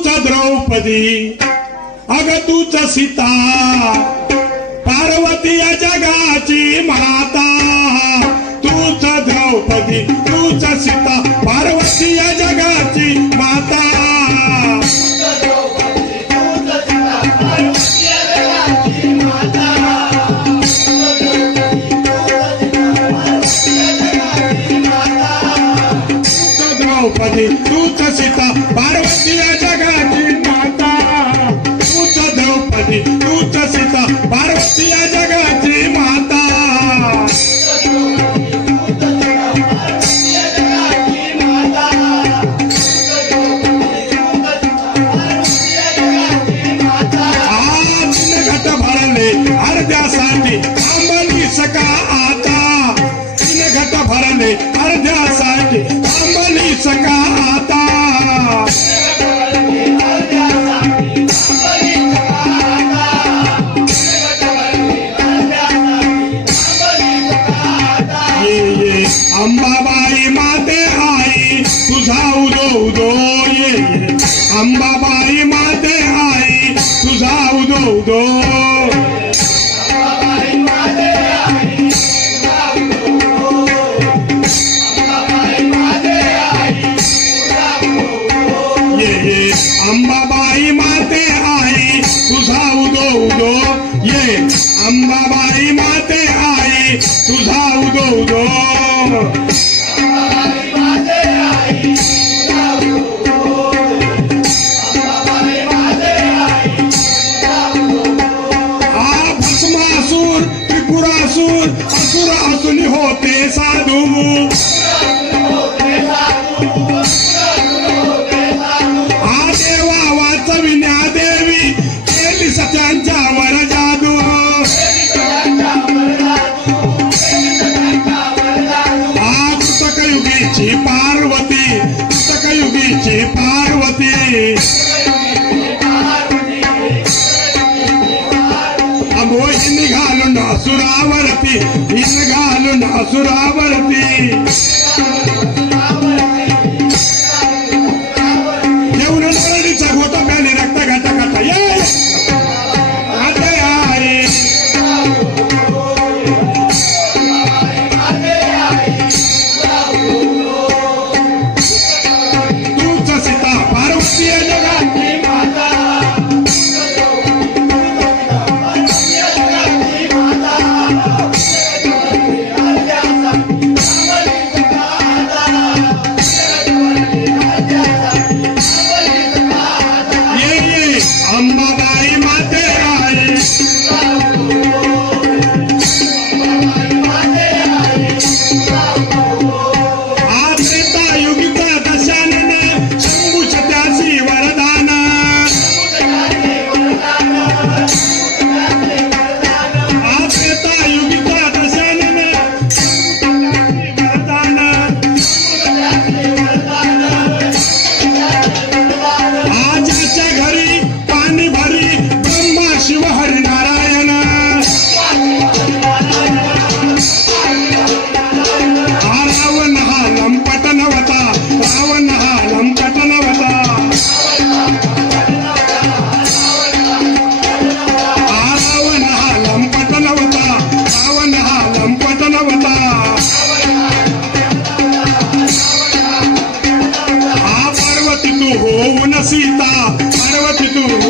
तूच द्रौपदी? अग तूच सीता पार्वती या जगाची माता. तूच द्रौपदी तूच सीता पार्वती या जगाची माता. Thank द्रौपदी तूच सीता पार्वती या जगाची माता. तूच द्रौपदी तूच सीता पार्वती या जगाची अंबाबाई माते आई तुझा उदो उदो ये अंबाबाई माते आई तुझा उदो उदो ये अंबाबाई माते आई तुझा उदो उदो निघालून असुरावरती ही घालून असुरावरती होऊन सीता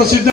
सुप्रसिद्ध